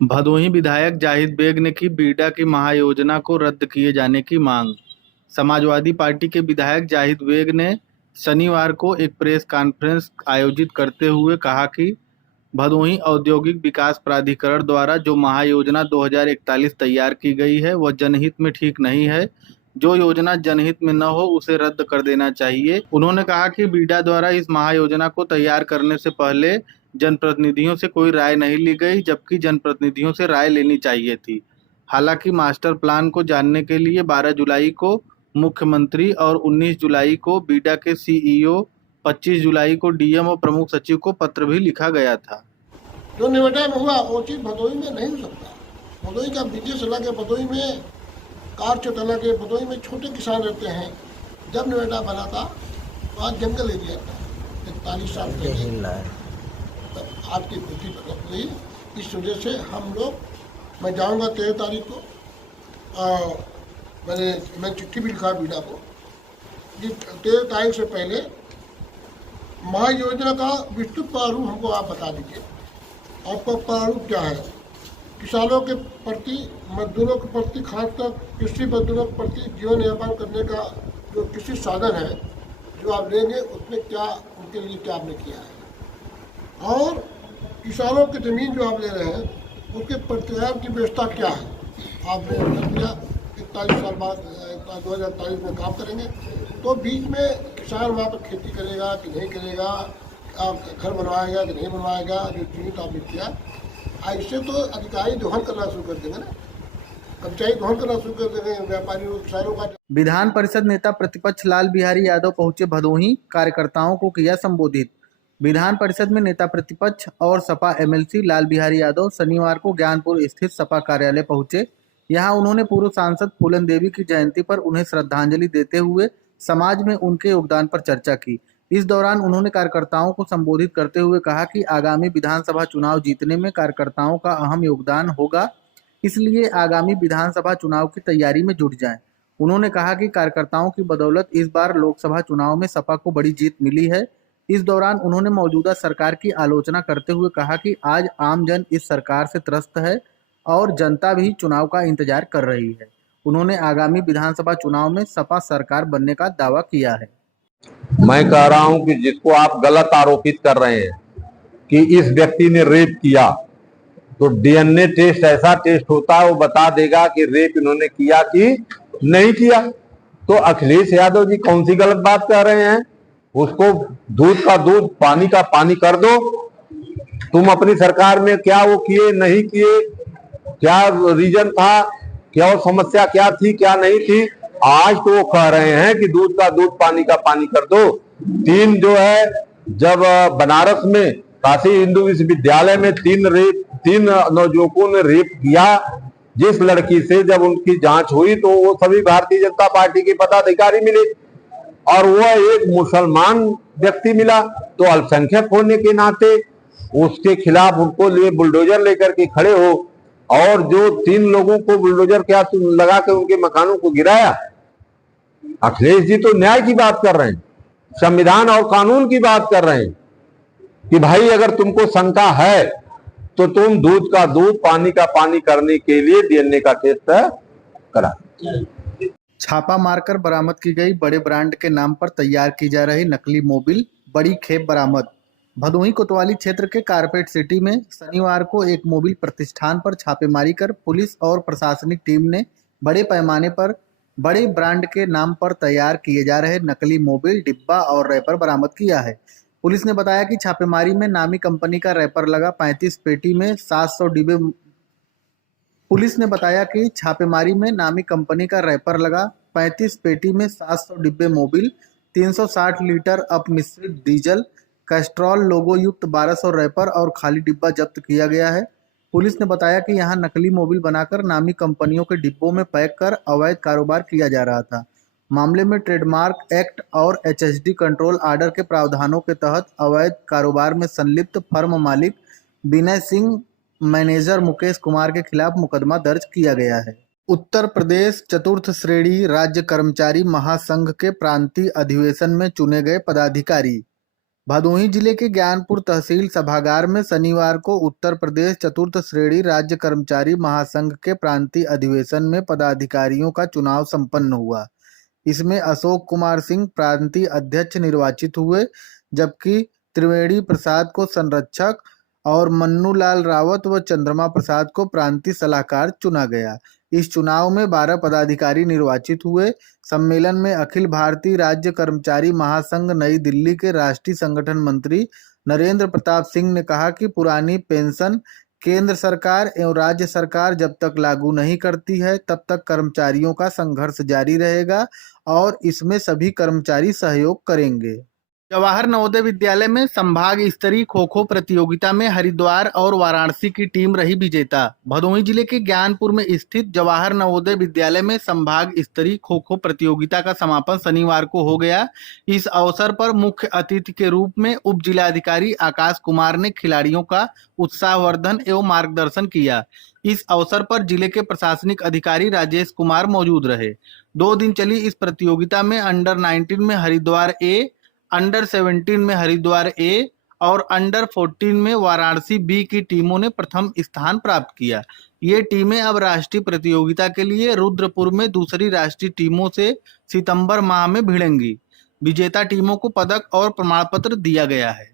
भदोही विधायक जाहिद बेग ने की बीडा की महायोजना को रद्द किए जाने की मांग। समाजवादी पार्टी के विधायक जाहिद बेग ने शनिवार को एक प्रेस कॉन्फ्रेंस आयोजित करते हुए कहा कि भदोही औद्योगिक विकास प्राधिकरण द्वारा जो महायोजना 2041 तैयार की गई है वह जनहित में ठीक नहीं है। जो योजना जनहित में न हो उसे रद्द कर देना चाहिए। उन्होंने कहा कि बीडा द्वारा इस महायोजना को तैयार करने से पहले जनप्रतिनिधियों से कोई राय नहीं ली गई, जबकि जनप्रतिनिधियों से राय लेनी चाहिए थी। हालांकि मास्टर प्लान को जानने के लिए 12 जुलाई को मुख्यमंत्री और 19 जुलाई को बीडा के सीईओ, 25 जुलाई को डीएम और प्रमुख सचिव को पत्र भी लिखा गया था। जो नोएडा में हुआ वो चीज़ भदोही में नहीं हो सकता। भदोही का बिजनेस अलग है, भदोही में कार चोट अलग है, भदोही में छोटे किसान रहते हैं। जब नोएडा बना था तो आज जंगल एरिया था, 41 साल पहले आज की स्थिति बदल गई। इस वजह से हम लोग, मैं जाऊंगा 13 तारीख को, मैं चिट्ठी भी लिखा बीडा को कि 13 तारीख से पहले महायोजना का विस्तृत प्रारूप हमको आप बता दीजिए। आपका प्रारूप क्या है? किसानों के प्रति, मजदूरों के प्रति, खासकर कृषि मजदूरों के प्रति जीवन यापन करने का जो कृषि साधन है जो आप लेंगे उसमें क्या, उनके लिए क्या आपने किया है? और किसानों की ज़मीन जो आप ले रहे हैं उसके प्रत्याहार की व्यवस्था क्या है? आपने किया 41 साल बाद 2043 में काम करेंगे तो बीच में किसान वहाँ पर खेती करेगा कि नहीं करेगा, घर बनवाएगा कि नहीं बनवाएगा, जो चीज़ आपने किया ऐसे तो अधिकारी दोहन करना शुरू कर देंगे ना, कर्मचारी दोहन करना शुरू कर देंगे व्यापारियों किसानों का। विधान परिषद नेता प्रतिपक्ष लाल बिहारी यादव पहुंचे भदोही, कार्यकर्ताओं को किया संबोधित। विधान परिषद में नेता प्रतिपक्ष और सपा एमएलसी लाल बिहारी यादव शनिवार को ज्ञानपुर स्थित सपा कार्यालय पहुंचे। यहां उन्होंने पूर्व सांसद फूलन देवी की जयंती पर उन्हें श्रद्धांजलि देते हुए समाज में उनके योगदान पर चर्चा की। इस दौरान उन्होंने कार्यकर्ताओं को संबोधित करते हुए कहा कि आगामी विधानसभा चुनाव जीतने में कार्यकर्ताओं का अहम योगदान होगा, इसलिए आगामी विधानसभा चुनाव की तैयारी में जुट जाएं। उन्होंने कहा कि कार्यकर्ताओं की बदौलत इस बार लोकसभा चुनाव में सपा को बड़ी जीत मिली है। इस दौरान उन्होंने मौजूदा सरकार की आलोचना करते हुए कहा कि आज आम जन इस सरकार से त्रस्त है और जनता भी चुनाव का इंतजार कर रही है। उन्होंने आगामी विधानसभा चुनाव में सपा सरकार बनने का दावा किया है। मैं कह रहा हूं कि जिसको आप गलत आरोपित कर रहे हैं कि इस व्यक्ति ने रेप किया, तो डीएनए टेस्ट ऐसा टेस्ट होता है, वो बता देगा कि रेप इन्होंने किया कि नहीं किया। तो अखिलेश यादव जी कौन सी गलत बात कह रहे हैं? उसको दूध का दूध, पानी का पानी कर दो। तुम अपनी सरकार में क्या वो किए, नहीं किए, क्या रीजन था, क्या वो समस्या क्या थी, क्या नहीं थी, आज तो वो कह रहे हैं कि दूध का दूध, पानी का पानी कर दो। तीन जो है, जब बनारस में काशी हिंदू विश्वविद्यालय में तीन नौजुवकों ने रेप किया जिस लड़की से, जब उनकी जांच हुई तो वो सभी भारतीय जनता पार्टी के पदाधिकारी मिले और वो एक मुसलमान व्यक्ति मिला। तो अल्पसंख्यक होने के नाते उसके खिलाफ उनको लिए बुलडोजर लेकर के खड़े हो और जो 3 लोगों को बुलडोजर क्या लगा के उनके मकानों को गिराया। अखिलेश जी तो न्याय की बात कर रहे हैं, संविधान और कानून की बात कर रहे हैं कि भाई अगर तुमको शंका है तो तुम दूध का दूध, पानी का पानी करने के लिए डीएनए का टेस्ट करा। छापा मारकर बरामद की गई बड़े ब्रांड के नाम पर तैयार की जा रही नकली मोबिल, बड़ी खेप बरामद। भदोही कोतवाली क्षेत्र के कारपेट सिटी में शनिवार को एक मोबिल प्रतिष्ठान पर छापेमारी कर पुलिस और प्रशासनिक टीम ने बड़े पैमाने पर बड़े ब्रांड के नाम पर तैयार किए जा रहे नकली मोबिल, डिब्बा और रैपर बरामद किया है। पुलिस ने बताया कि छापेमारी में नामी कंपनी का रैपर लगा 35 पेटी में 700 डिब्बे। पुलिस ने बताया कि छापेमारी में नामी कंपनी का रैपर लगा 35 पेटी में 700 डिब्बे मोबिल, 360 लीटर अपमिश्रित डीजल, कैस्ट्रॉल लोगो युक्त 1200 रैपर और खाली डिब्बा जब्त किया गया है। पुलिस ने बताया कि यहां नकली मोबिल बनाकर नामी कंपनियों के डिब्बों में पैक कर अवैध कारोबार किया जा रहा था। मामले में ट्रेडमार्क एक्ट और एचएसडी कंट्रोल आर्डर के प्रावधानों के तहत अवैध कारोबार में संलिप्त फर्म मालिक विनय सिंह, मैनेजर मुकेश कुमार के खिलाफ मुकदमा दर्ज किया गया है। उत्तर प्रदेश चतुर्थ श्रेणी राज्य कर्मचारी महासंघ के प्रांतीय अधिवेशन में चुने गए पदाधिकारी। भदोही जिले के ज्ञानपुर तहसील सभागार में शनिवार को उत्तर प्रदेश चतुर्थ श्रेणी राज्य कर्मचारी महासंघ के प्रांतीय अधिवेशन में पदाधिकारियों का चुनाव संपन्न हुआ। इसमें अशोक कुमार सिंह प्रांतीय अध्यक्ष निर्वाचित हुए, जबकि त्रिवेणी प्रसाद को संरक्षक और मन्नूलाल रावत व चंद्रमा प्रसाद को प्रांतीय सलाहकार चुना गया। इस चुनाव में 12 पदाधिकारी निर्वाचित हुए। सम्मेलन में अखिल भारतीय राज्य कर्मचारी महासंघ नई दिल्ली के राष्ट्रीय संगठन मंत्री नरेंद्र प्रताप सिंह ने कहा कि पुरानी पेंशन केंद्र सरकार एवं राज्य सरकार जब तक लागू नहीं करती है तब तक कर्मचारियों का संघर्ष जारी रहेगा और इसमें सभी कर्मचारी सहयोग करेंगे। जवाहर नवोदय विद्यालय में संभाग स्तरीय खो खो प्रतियोगिता में हरिद्वार और वाराणसी की टीम रही विजेता। भदोही जिले के ज्ञानपुर में स्थित जवाहर नवोदय विद्यालय में संभाग स्तरीय खो खो प्रतियोगिता का समापन शनिवार को हो गया। इस अवसर पर मुख्य अतिथि के रूप में उप जिलाधिकारी आकाश कुमार ने खिलाड़ियों का उत्साहवर्धन एवं मार्गदर्शन किया। इस अवसर पर जिले के प्रशासनिक अधिकारी राजेश कुमार मौजूद रहे। 2 दिन चली इस प्रतियोगिता में अंडर 19 में हरिद्वार ए, अंडर 17 में हरिद्वार ए और अंडर 14 में वाराणसी बी की टीमों ने प्रथम स्थान प्राप्त किया। ये टीमें अब राष्ट्रीय प्रतियोगिता के लिए रुद्रपुर में दूसरी राष्ट्रीय टीमों से सितंबर माह में भिड़ेंगी। विजेता टीमों को पदक और प्रमाण पत्र दिया गया है।